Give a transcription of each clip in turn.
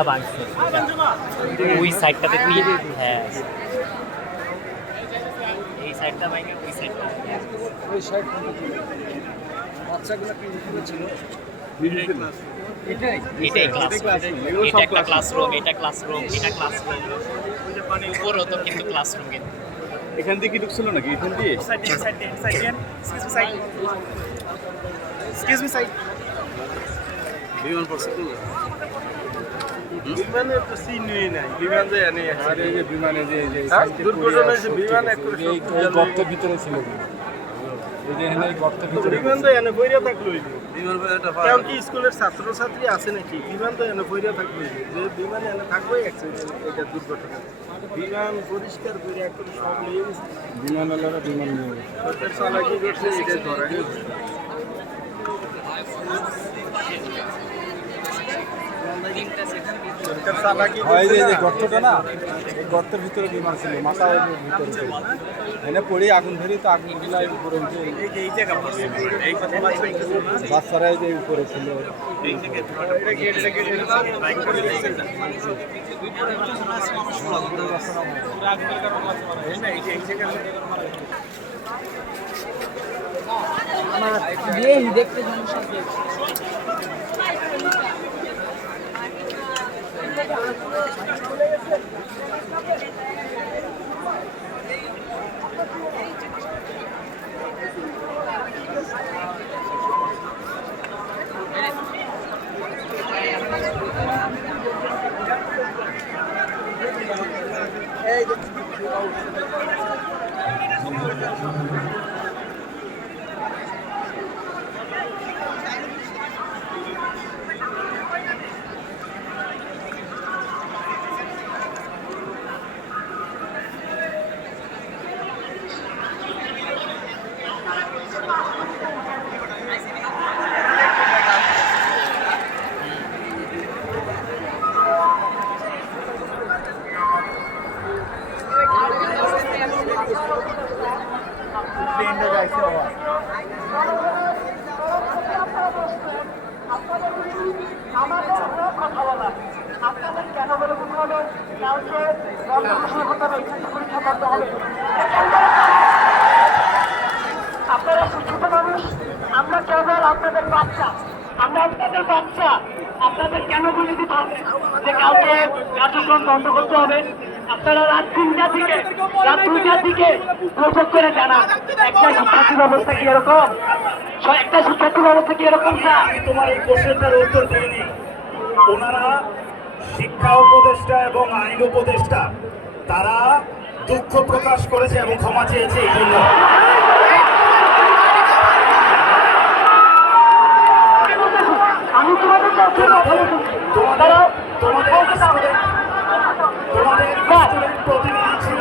এটা ভাঙছে, ওই সাইডটাতে তুই, হ্যাঁ এই সাইডটা ভাঙে, ওই সাইডটা ওই সাইড বাচ্চাগুলো কি ছিল? এটাই ক্লাস, এটা একটা ক্লাসরুম, এটা ক্লাসরুম, এটা ক্লাসরুম, উপরও তো কিন্তু ক্লাসরুম। কিন্তু এখান দিয়ে কি ঢুকছিল নাকি? এখান দিয়ে বিমান পড়ছে তো, বিমানে তো সিনই নাই, বিমান যে এনে আর এই যে বিমানে যে দুর্ঘটনা হয়েছে, বিমান একটা এই গর্তের ভিতরে ছিল, এই যে এখানে গর্তের ভিতরে বিমান তো এনে বইরা থাকলো, বিমান কারণ কি স্কুলের ছাত্রছাত্রী আছে নাকি? বিমান তো এনে বইরা থাকলো, যে বিমানে এনে থাকবে অ্যাক্সিডেন্ট, এটা দুর্ঘটনা। বিমান পরিষ্কার করে একটা সব নিয়ে গেছে, বিমান এলাকা বিমান নিয়ে গেছে। সরকার চালাকি করছে, এটা ধরা গেছে। সরকার চালাকি হয় করছে যে না। গর্তটা না, এই গর্তের ভিতরে বিমান ছিল, মাথার ভিতরে ছিল, এনে পড়ে আগুন ধরে তো আগুন গুলাই উপরে উঠে বাচ্চারা এই যে উপরে ছিল। দেখতে সমস্যা আপনাদের কেন বলে বুঝতে হবে, কাউকে গণঘোষণা করতে হবে, পরীক্ষা করতে হবে। আপনারা শিক্ষিত মানুষ, আমরা কেবল আপনাদের বাচ্চা, আমরা আপনাদের বাচ্চা। আপনাদের কেন বলে দিতে হবে যে কাউকে কার্যক্রম বন্ধ করতে হবে? আপনারা রাত 3টার দিকে, রাত 2টার দিকে বৈঠক করে জানান একটা শিক্ষার্থী ব্যবস্থা কি এরকম, একটা শিক্ষার্থী ব্যবস্থা কি এরকম না? তোমার এই প্রশ্নটার উত্তর দেয়নি। ওনারা শিক্ষা উপদেষ্টা এবং আইন উপদেষ্টা, তারা দুঃখ প্রকাশ করেছে এবং ক্ষমা চেয়েছে এই জন্য। আমি তোমাদের প্রতিনিধি ছিল,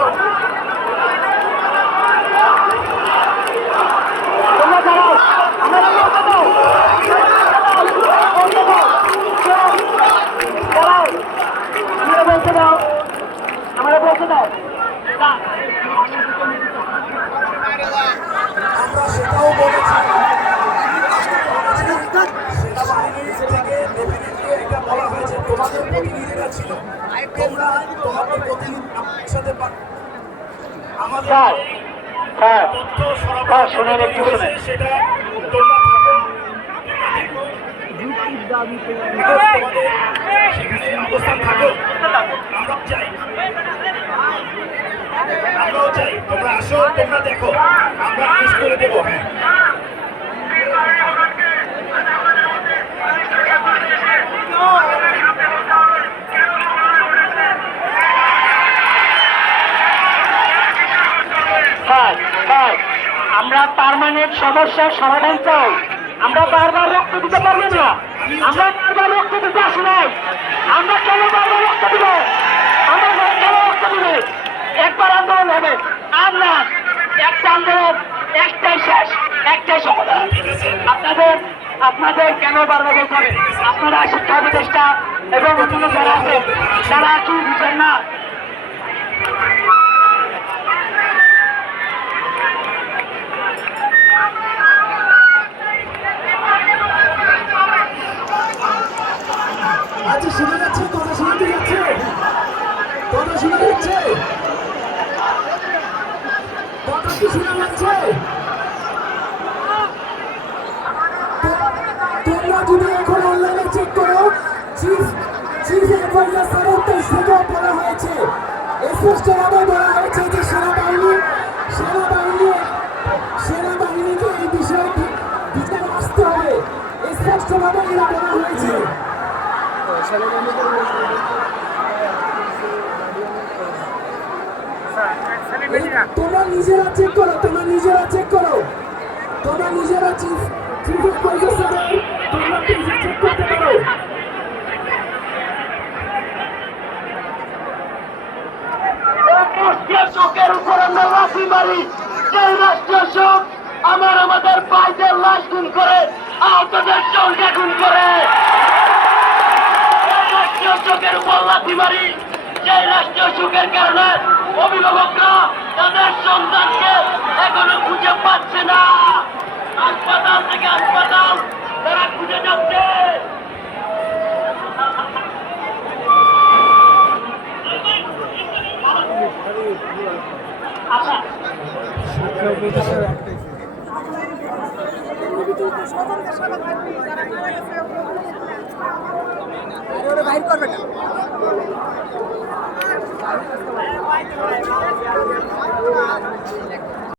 আমরা বলতে দাও। আমরা সেটাও বলেছি। সেনাবাহিনীর থেকে ডেফিনেটলি এটা বলা হয়েছে, তোমাদের প্রতিনিধিরা ছিল, তোমরা তোমাদের প্রতিনিধি সাথে আমাদের তথ্য সরবরাহ করেছে, সেটা তোমরা থাকো, তোমাদের সেখানে অবস্থান থাকো, আমরাও চাই, আমরাও চাই তোমরা আসো, তোমরা দেখো, আমরা মিস করে দেবো। হ্যাঁ, আমরা পার্মানেন্ট সমস্যার সমাধান চাই। আমরা বারবার রক্ত দিতে পারবো না, আমরা বারবার রক্ত দিতে আসি নাই। আমরা কেন বারবার রক্ত দিব? আমরা কেন রক্ত দিবে? একবার আন্দোলন হবে, আমরা একটা আন্দোলন, একটাই শেষ, একটাই সমাধান। আপনাদের কেন বারবার বলতে হবে? আপনারা শিক্ষা উপদেষ্টা এবং অন্যান্য যারা আছে, তারা কি বুঝেন না? আচ্ছা, শুনে যাচ্ছি কথা, শুনে স্পষ্টভাবে বলা হয়েছে যে সেনাবাহিনীকে এই বিষয়ে বিচারে আসতে হবে, স্পষ্টভাবে এটা বলা হয়েছে। তোমরা নিজেরা চেক করো, তোমরা নিজেরা চেক করো, তোমরা নিজেরা চিফ অফ পুলিশ স্যারের তোমরা পেজে চেক করতে পারো। রাষ্ট্রীয় শোকের উপর আমরা লাঠি মারি, সেই রাষ্ট্রীয় শোক আমাদের ভাইদের লাশ গুম করে, আহতদের সংখ্যা গুম করে। রাষ্ট্রীয় শোকের উপর লাঠি মারি, সেই রাষ্ট্রীয় শোকের কারণে অভিভাবকরা তাদের সন্তানকে এখনো খুঁজে পাচ্ছে না। হাসপাতাল থেকে হাসপাতাল তারা খুঁজে যাচ্ছে। আচ্ছা, বাইর করবে না।